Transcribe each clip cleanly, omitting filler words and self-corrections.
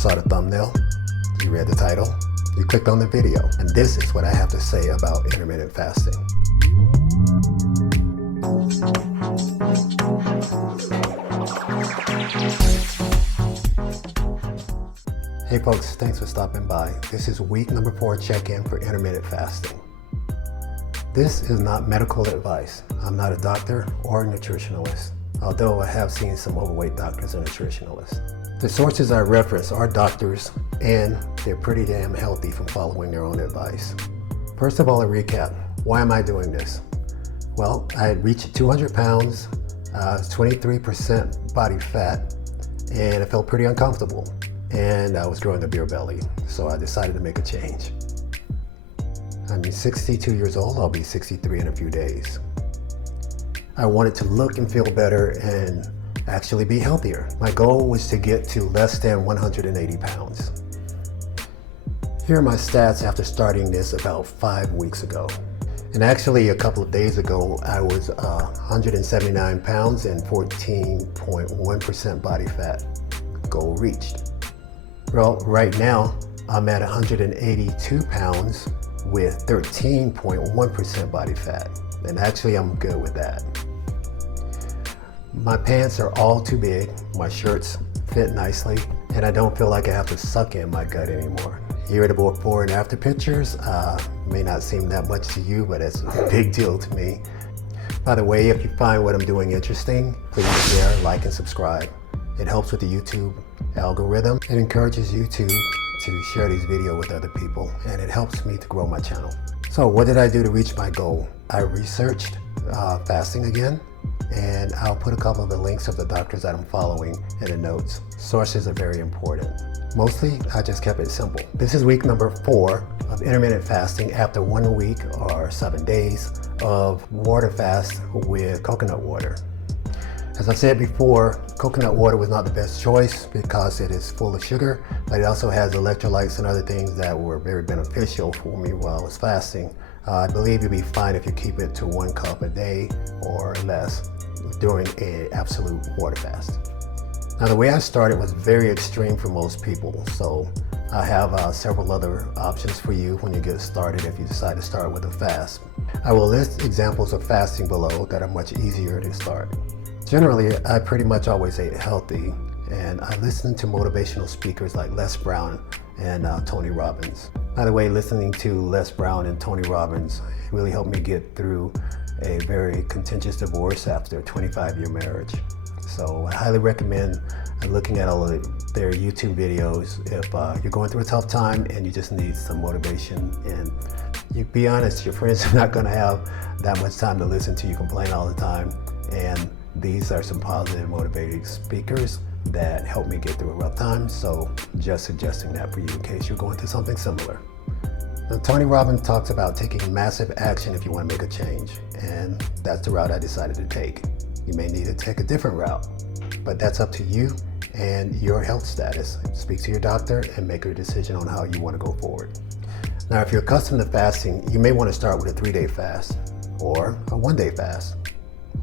saw the thumbnail, you read the title, you clicked on the video, and this is what I have to say about intermittent fasting. Hey folks, thanks for stopping by. This is week number 4 check-in for intermittent fasting. This is not medical advice. I'm not a doctor or a nutritionalist, although I have seen some overweight doctors and nutritionalists. The sources I reference are doctors, and they're pretty damn healthy from following their own advice. First of all, a recap. Why am I doing this? Well, I had reached 200 pounds, 23% body fat, and I felt pretty uncomfortable. And I was growing a beer belly, so I decided to make a change. I'm 62 years old, I'll be 63 in a few days. I wanted to look and feel better and actually be healthier. My goal was to get to less than 180 pounds. Here are my stats after starting this about 5 weeks ago. And actually a couple of days ago, I was 179 pounds and 14.1% body fat. Goal reached. Well, right now, I'm at 182 pounds with 13.1% body fat. And actually, I'm good with that. My pants are all too big, my shirts fit nicely, and I don't feel like I have to suck in my gut anymore. Here are the before and after pictures. May not seem that much to you, but it's a big deal to me. By the way, if you find what I'm doing interesting, please share, like, and subscribe. It helps with the YouTube algorithm. It encourages YouTube to share these videos with other people, and it helps me to grow my channel. So what did I do to reach my goal? I researched fasting again, and I'll put a couple of the links of the doctors that I'm following in the notes. Sources are very important. Mostly, I just kept it simple. This is week number 4 of intermittent fasting after 1 week or 7 days of water fast with coconut water. As I said before, coconut water was not the best choice because it is full of sugar, but it also has electrolytes and other things that were very beneficial for me while I was fasting. I believe you'll be fine if you keep it to 1 cup a day or less during an absolute water fast. Now, the way I started was very extreme for most people, so I have several other options for you when you get started if you decide to start with a fast. I will list examples of fasting below that are much easier to start. Generally, I pretty much always ate healthy, and I listened to motivational speakers like Les Brown and Tony Robbins. By the way, listening to Les Brown and Tony Robbins really helped me get through a very contentious divorce after a 25-year marriage. So I highly recommend looking at all of their YouTube videos if you're going through a tough time and you just need some motivation. And you be honest, your friends are not going to have that much time to listen to you complain all the time. And these are some positive, motivating speakers that helped me get through a rough time. So just suggesting that for you in case you're going through something similar. Now, Tony Robbins talks about taking massive action if you want to make a change. And that's the route I decided to take. You may need to take a different route, but that's up to you and your health status. Speak to your doctor and make a decision on how you want to go forward. Now, if you're accustomed to fasting, you may want to start with a 3-day fast or a 1-day fast,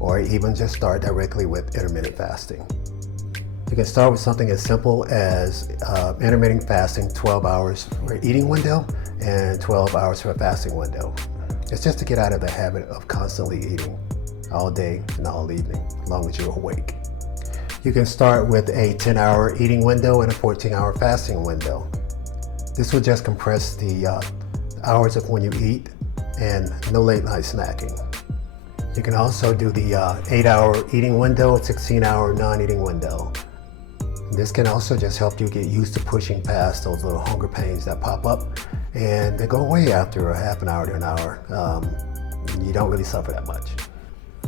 or even just start directly with intermittent fasting. You can start with something as simple as intermittent fasting, 12 hours for eating window and 12 hours for a fasting window. It's just to get out of the habit of constantly eating all day and all evening, as long as you're awake. You can start with a 10-hour eating window and a 14-hour fasting window. This will just compress the hours of when you eat and no late night snacking. You can also do the 8-hour eating window, 16-hour non-eating window. This can also just help you get used to pushing past those little hunger pains that pop up, and they go away after a half an hour to an hour. You don't really suffer that much.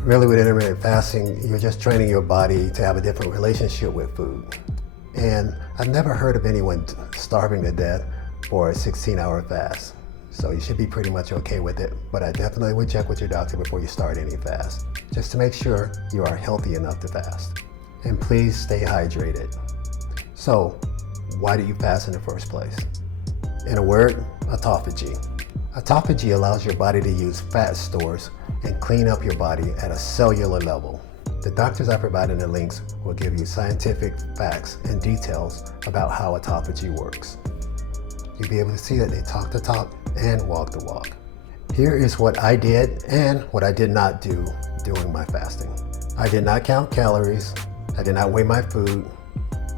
Really, with intermittent fasting, you're just training your body to have a different relationship with food. And I've never heard of anyone starving to death for a 16-hour fast. So you should be pretty much okay with it, but I definitely would check with your doctor before you start any fast, just to make sure you are healthy enough to fast. And please stay hydrated. So, why do you fast in the first place? In a word, autophagy. Autophagy allows your body to use fat stores and clean up your body at a cellular level. The doctors I provide in the links will give you scientific facts and details about how autophagy works. You'll be able to see that they talk the talk and walk the walk. Here is what I did and what I did not do during my fasting. I did not count calories. I did not weigh my food.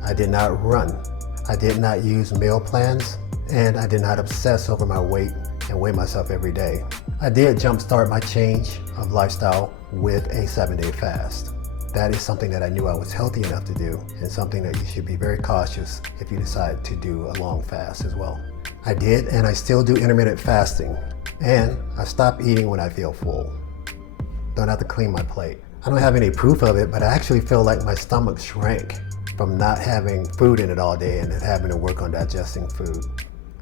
I did not run. I did not use meal plans, and I did not obsess over my weight and weigh myself every day. I did jumpstart my change of lifestyle with a 7-day fast. That is something that I knew I was healthy enough to do, and something that you should be very cautious if you decide to do a long fast as well. I did, and I still do intermittent fasting, and I stop eating when I feel full. Don't have to clean my plate. I don't have any proof of it, but I actually feel like my stomach shrank from not having food in it all day and having to work on digesting food.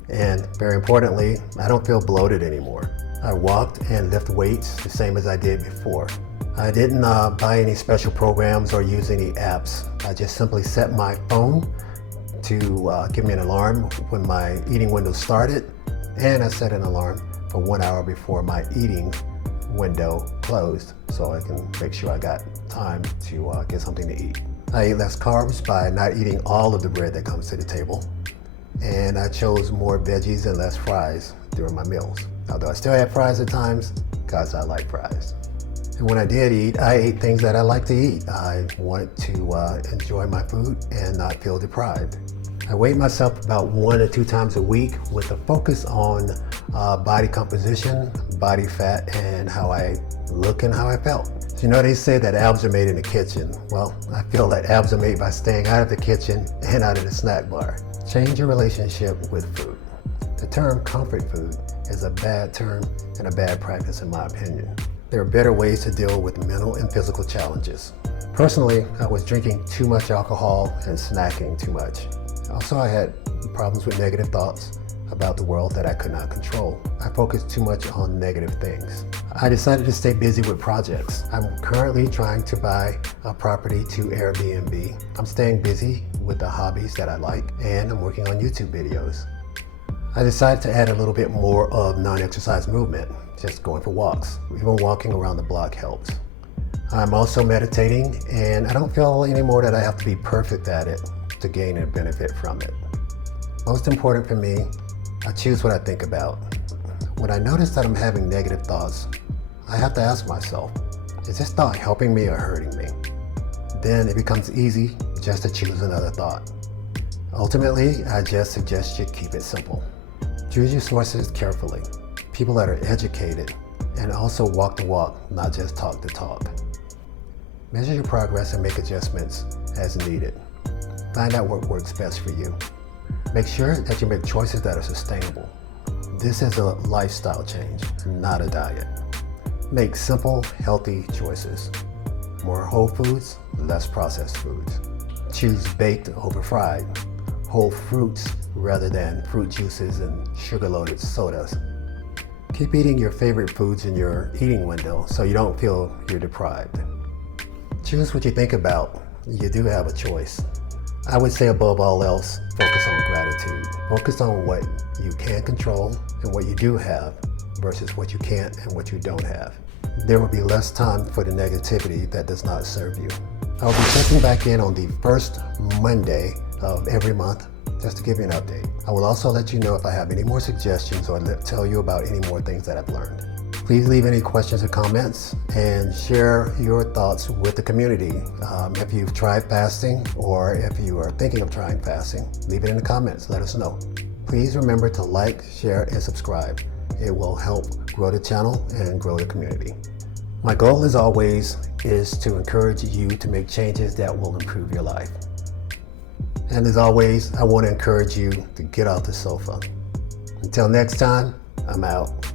And very importantly, I don't feel bloated anymore. I walked and lift weights the same as I did before. I didn't buy any special programs or use any apps. I just simply set my phone to give me an alarm when my eating window started, and I set an alarm for 1 hour before my eating window closed so I can make sure I got time to get something to eat. I ate less carbs by not eating all of the bread that comes to the table, and I chose more veggies and less fries during my meals. Although I still had fries at times because I like fries. And when I did eat, I ate things that I like to eat. I wanted to enjoy my food and not feel deprived. I weighed myself about 1 to 2 times a week with a focus on body composition, body fat, and how I look and how I felt. You know, they say that abs are made in the kitchen. Well, I feel that abs are made by staying out of the kitchen and out of the snack bar. Change your relationship with food. The term comfort food is a bad term and a bad practice in my opinion. There are better ways to deal with mental and physical challenges. Personally, I was drinking too much alcohol and snacking too much. Also, I had problems with negative thoughts about the world that I could not control. I focused too much on negative things. I decided to stay busy with projects. I'm currently trying to buy a property to Airbnb. I'm staying busy with the hobbies that I like, and I'm working on YouTube videos. I decided to add a little bit more of non-exercise movement, just going for walks. Even walking around the block helps. I'm also meditating, and I don't feel anymore that I have to be perfect at it to gain a benefit from it. Most important for me, I choose what I think about. When I notice that I'm having negative thoughts, I have to ask myself, is this thought helping me or hurting me? Then it becomes easy just to choose another thought. Ultimately, I just suggest you keep it simple. Choose your sources carefully. People that are educated, and also walk the walk, not just talk the talk. Measure your progress and make adjustments as needed. Find out what works best for you. Make sure that you make choices that are sustainable. This is a lifestyle change, not a diet. Make simple, healthy choices. More whole foods, less processed foods. Choose baked over fried. Whole fruits rather than fruit juices and sugar-loaded sodas. Keep eating your favorite foods in your eating window so you don't feel you're deprived. Choose what you think about. You do have a choice. I would say above all else, focus on gratitude. Focus on what you can control and what you do have versus what you can't and what you don't have. There will be less time for the negativity that does not serve you. I'll be checking back in on the first Monday of every month just to give you an update. I will also let you know if I have any more suggestions or tell you about any more things that I've learned. Please leave any questions or comments and share your thoughts with the community. If you've tried fasting or if you are thinking of trying fasting, leave it in the comments, let us know. Please remember to like, share, and subscribe. It will help grow the channel and grow the community. My goal as always is to encourage you to make changes that will improve your life. And as always, I want to encourage you to get off the sofa. Until next time, I'm out.